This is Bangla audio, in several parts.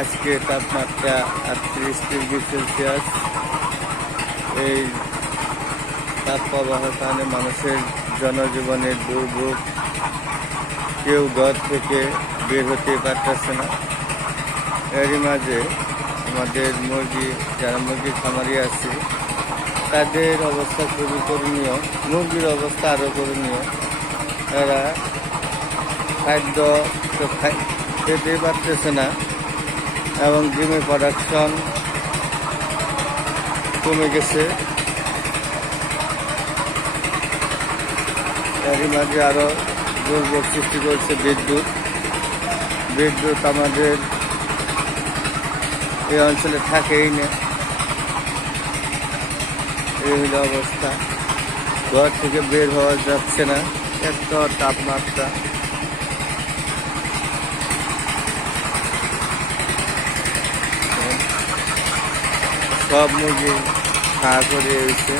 আজকে তাপমাত্রা 38 ডিগ্রি সেলসিয়াস। এই তাপপ্রবাহের কারণে মানুষের জনজীবনের দুর্ভোগ, কেউ ঘর থেকে বের হতে পারতেছে না। এরই মাঝে আমাদের যারা মুরগি খামারি আছে তাদের অবস্থা খুবই করণীয়, মুরগির অবস্থা আরও করণীয়। এরা খাদ্য তো খেতেই পারতেছে না এবং ডিমের প্রোডাকশন কমে গেছে। এরই মাঝে আরও দুর্ভোগ সৃষ্টি করছে বিদ্যুৎ আমাদের এই অঞ্চলে থাকেই না। এই হলো অবস্থা, ঘর থেকে বের হওয়া যাচ্ছে না, এত তাপমাত্রা। সব মুরগি খা করে হয়েছে।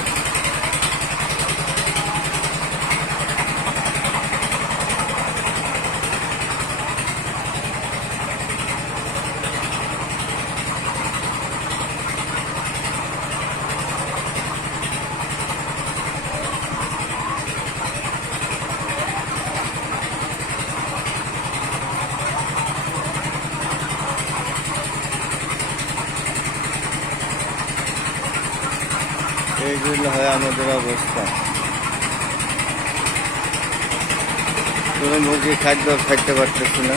এইগুলো হয় আমাদের অবস্থা। কোনো মুরগি খাদ্য খাইতে পারতেছে না।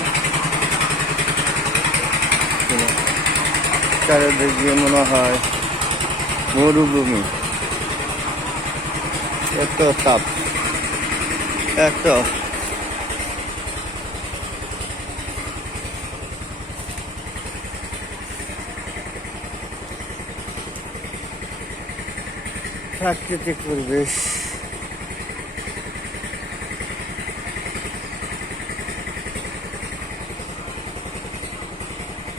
চারিদিকে মনে হয় মরুভূমি, এত তাপ, এত প্রাকৃতিক পরিবেশ।